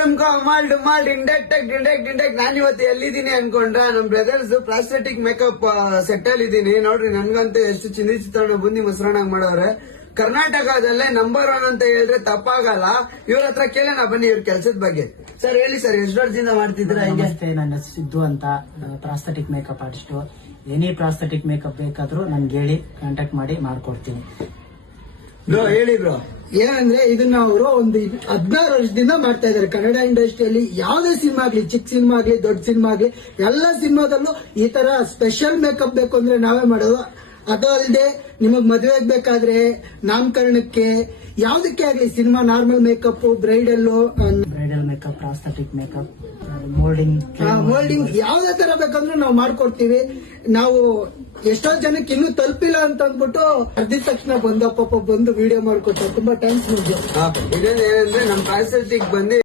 ಡುಮ್ಕೋ Amal ಡುಮಾಲ್ ಡಿಂಡಕ್ ನಾನ್ ಇವತ್ತು ಎಲ್ಲಿದ್ದೀನಿ ಅನ್ಕೊಂಡ್ರ ನಮ್ ಬ್ರದರ್ಸ್ ಪ್ರಾಸ್ಥೆಟಿಕ್ ಮೇಕಪ್ ಸೆಟ್ ಅಲ್ಲಿ ಇದೀನಿ. ನೋಡ್ರಿ ನನ್ಗಂತೂ ಎಷ್ಟು ಚಿತ್ರ ಬುಂದಿ ಮೊಸರನ್ನ ಮಾಡವ್ರೆ. ಕರ್ನಾಟಕದಲ್ಲೇ ನಂಬರ್ 1 ಅಂತ ಹೇಳಿದ್ರೆ ತಪ್ಪಾಗಲ್ಲ. ಇವ್ರ ಹತ್ರ ಕೇಳೋಣ ಬನ್ನಿ ಇವ್ರ ಕೆಲ್ಸದ ಬಗ್ಗೆ. ಸರ್ ಹೇಳಿ ಸರ್, ಎಷ್ಟು ವರ್ಷದಿಂದ ಮಾಡ್ತಿದ್ದೀರಾ? ನಮಸ್ತೆ, ನನ್ನ ಹೆಸರು ಸಿದ್ದು ಅಂತ, prosthetic makeup artist. Any prosthetic makeup ಬೇಕಾದ್ರೂ ನನ್ಗೆ ಹೇಳಿ, ಕಾಂಟ್ಯಾಕ್ಟ್ ಮಾಡಿ ಮಾಡ್ಕೊಡ್ತೀನಿ. ಬ್ರೋ ಹೇಳಿ ಬ್ರೋ. ಏನಂದ್ರೆ ಇದನ್ನ ಅವರು ಒಂದು 16 ವರ್ಷದಿಂದ ಮಾಡ್ತಾ ಇದಾರೆ. ಕನ್ನಡ ಇಂಡಸ್ಟ್ರಿಯಲ್ಲಿ ಯಾವ್ದೇ ಸಿನಿಮಾ ಆಗ್ಲಿ, ಚಿಕ್ಕ ಸಿನಿಮಾ ಆಗ್ಲಿ, ದೊಡ್ಡ ಸಿನಿಮಾ ಆಗ್ಲಿ, ಎಲ್ಲಾ ಸಿನಿಮಾದಲ್ಲೂ ಈ ತರ ಸ್ಪೆಷಲ್ ಮೇಕಪ್ ಬೇಕು ಅಂದ್ರೆ ನಾವೇ ಮಾಡೋದು. ಅದು ಅಲ್ಲದೆ ನಿಮಗ್ ಮದುವೆ ಬೇಕಾದ್ರೆ, ನಾಮಕರಣಕ್ಕೆ, ಯಾವ್ದಕ್ಕೆ ಆಗ್ಲಿ, cinema normal makeup, bridal makeup, prosthetic makeup, moulding ಯಾವ್ದೇ ತರ ಬೇಕಂದ್ರೆ ನಾವು ಮಾಡ್ಕೊಡ್ತೀವಿ. ನಾವು ಎಷ್ಟೋ ಜನಕ್ಕೆ ಇನ್ನೂ ತಲುಪಿಲ್ಲ ಅಂತ ಅಂದ್ಬಿಟ್ಟು ಅರ್ಧಿದ ತಕ್ಷಣ ಬಂದು ವಿಡಿಯೋ ಮಾಡ್ಕೊಡ್ತಾರೆ. ತುಂಬಾ ಥ್ಯಾಂಕ್ಸ್ ನಿಮ್ಗೆ. ಇದೇನಂದ್ರೆ ನಮ್ ಪ್ರಾಸ್ಥೆಟಿಕ್ ಬಂದು